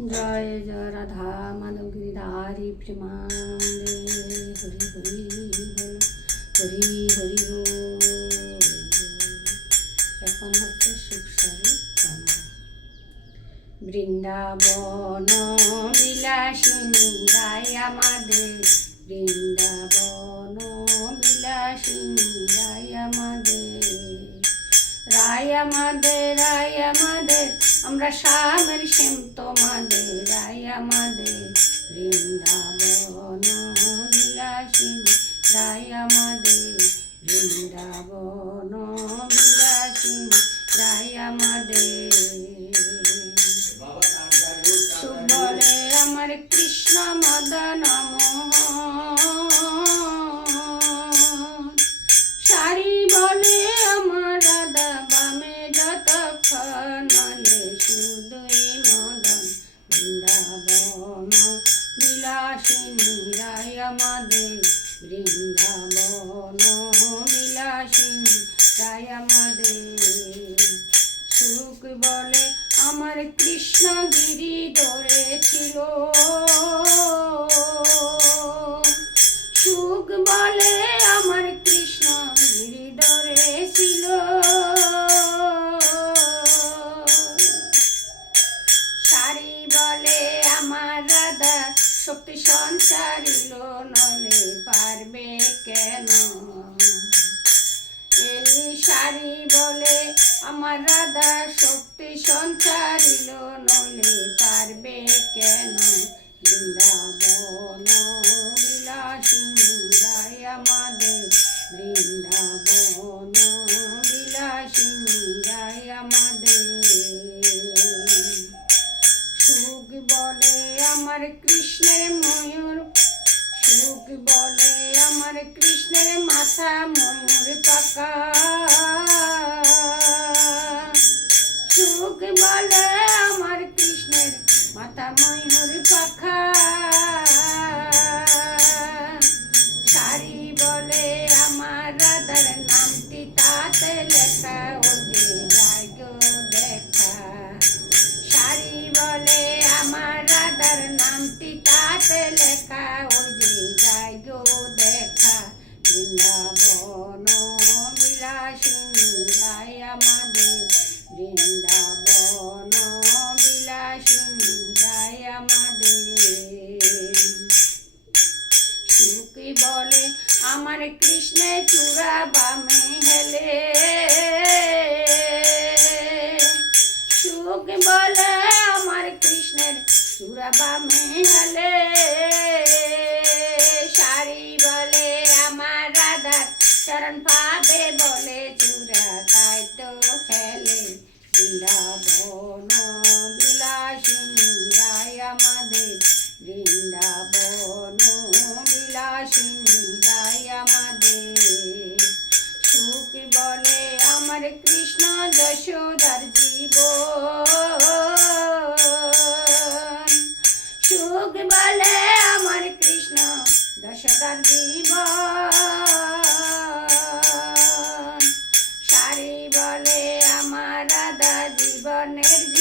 জয় জয় রাধা মাধব গিরিধারী প্রেমানন্দে। হরি হরি হরি হরি এখন হচ্ছে সুখসারে বৃন্দাবন বিলাসিনী রায় আমাদের। বৃন্দাবন বিলাসিনী রায় আমাদের রায় আমাদের আমরা স্বামের শ্যাম তোমাদের রায় আমাদের বৃন্দাবন বিলাসিনী রায় আমাদের বৃন্দাবন বিলাসিনী রায় আমাদের সুবলে আমার কৃষ্ণ মদন বিলাসিনী রায় আমাদের বৃন্দাবন। বিলাসিনী রায় আমাদের। সুখ বলে আমার কৃষ্ণ গিরি ধরেছিল। আমার রাধা শক্তি সঞ্চারিল নলে পারবে কেন? বৃন্দাবন বিলাসিনী রায় আমাদের। বৃন্দাবন বিলাসিনী রায় আমাদের। সুখ বলে আমার কৃষ্ণের ময়ূর, সুখ বলে আমার কৃষ্ণের মাথা ময়ূর পাকা। বিলাসিনী রায় আমাদের, বৃন্দাবন বিলাসিনী রায় আমাদের। সুখী বলে আমার কৃষ্ণে চূড়া বামে হেলে। সুখ বলে আমার কৃষ্ণের চূড়া বামে হেলে। বৃন্দাবন বিলাসিনী রায় আমাদের। বৃন্দাবন বিলাসিনী রায় আমাদের। সুখ বলে আমার কৃষ্ণ যশোদার জীব সুখ বলে আমার কৃষ্ণ যশোদার জীব மேடி